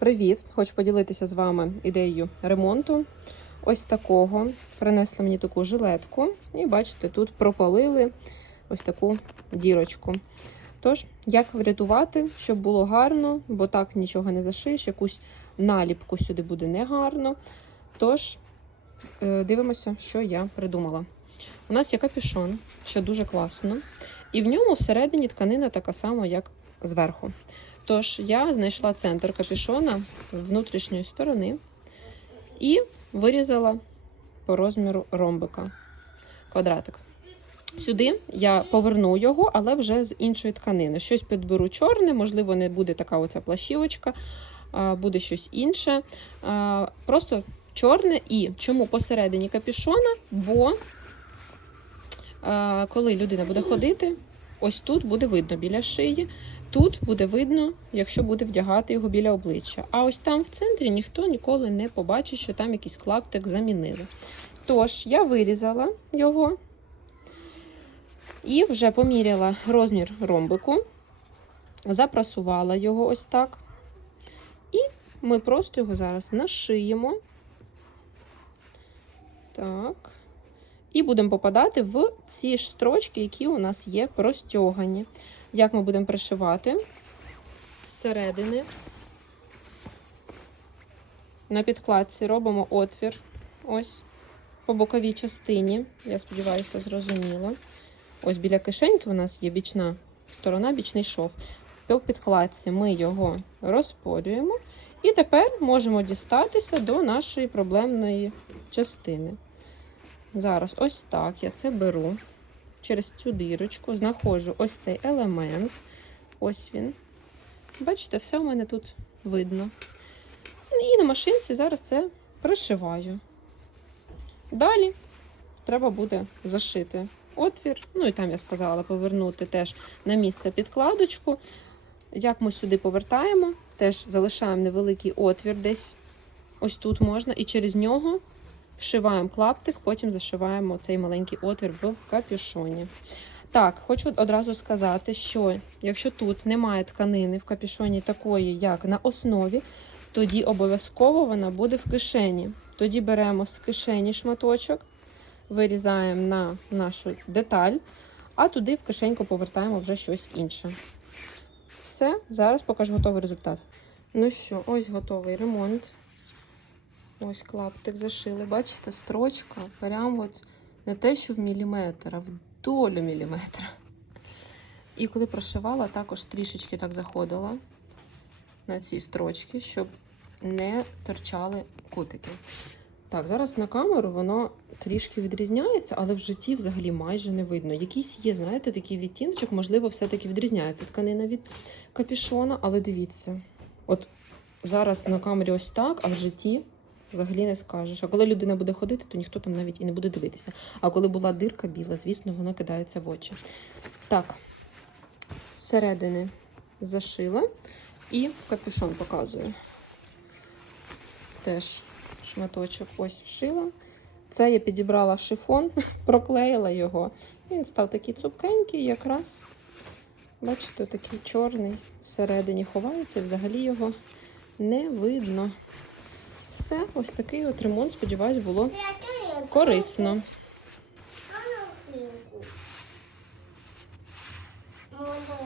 Привіт! Хочу поділитися з вами ідеєю ремонту. Ось такого. Принесли мені таку жилетку. І бачите, тут пропалили ось таку дірочку. Тож, як врятувати, щоб було гарно, бо так нічого не зашиєш, якусь наліпку сюди буде негарно. Тож, е, дивимося, що я придумала. У нас є капюшон, що дуже класно. І в ньому всередині тканина така сама, як зверху. Тож я знайшла центр капюшона внутрішньої сторони і вирізала по розміру ромбика квадратик. Сюди я поверну його, але вже з іншої тканини. Щось підберу чорне, можливо, не буде така оця плащівочка, буде щось інше. Просто чорне і чому посередині капюшона? Бо коли людина буде ходити, ось тут буде видно біля шиї. Тут буде видно, якщо буде вдягати його біля обличчя. А ось там в центрі ніхто ніколи не побачить, що там якийсь клаптик замінили. Тож, я вирізала його і вже поміряла розмір ромбику, запрасувала його ось так. І ми просто його зараз нашиємо. Так. І будемо попадати в ці ж строчки, які у нас є простягані. Як ми будемо пришивати зсередини. На підкладці робимо отвір ось по боковій частині. Я сподіваюся, зрозуміло. Ось біля кишеньки у нас є бічна сторона, бічний шов. По підкладці ми його розпорюємо. І тепер можемо дістатися до нашої проблемної частини. Зараз ось так я це беру через цю дірочку, знаходжу ось цей елемент. Ось він. Бачите, все у мене тут видно. І на машинці зараз це пришиваю. Далі треба буде зашити отвір. Ну і там я сказала повернути теж на місце підкладочку. Як ми сюди повертаємо, теж залишаємо невеликий отвір десь ось тут можна, і через нього вшиваємо клаптик, потім зашиваємо цей маленький отвір в капюшоні. Так, хочу одразу сказати, що якщо тут немає тканини в капюшоні такої, як на основі, тоді обов'язково вона буде в кишені. Тоді беремо з кишені шматочок, вирізаємо на нашу деталь, а туди в кишеньку повертаємо вже щось інше. Все, зараз покажу готовий результат. Ну що, ось готовий ремонт. Ось клаптик зашили. Бачите, строчка прямо от не те, що в міліметр, а в долю міліметра. І коли прошивала, також трішечки так заходила на ці строчки, щоб не торчали кутики. Так, зараз на камеру воно трішки відрізняється, але в житті взагалі майже не видно. Якийсь є, знаєте, такий відтіночок, можливо, все-таки відрізняється тканина від капюшона, але дивіться, от зараз на камері ось так, а в житті взагалі не скажеш. А коли людина буде ходити, то ніхто там навіть і не буде дивитися. А коли була дирка біла, звісно, воно кидається в очі. Так, зсередини зашила і капюшон показую. Теж шматочок ось вшила. Це я підібрала шифон, проклеїла його. Він став такий цупкенький, якраз, бачите, такий чорний всередині ховається, взагалі його не видно. Все, ось такий от ремонт, сподіваюсь, було корисно. Можна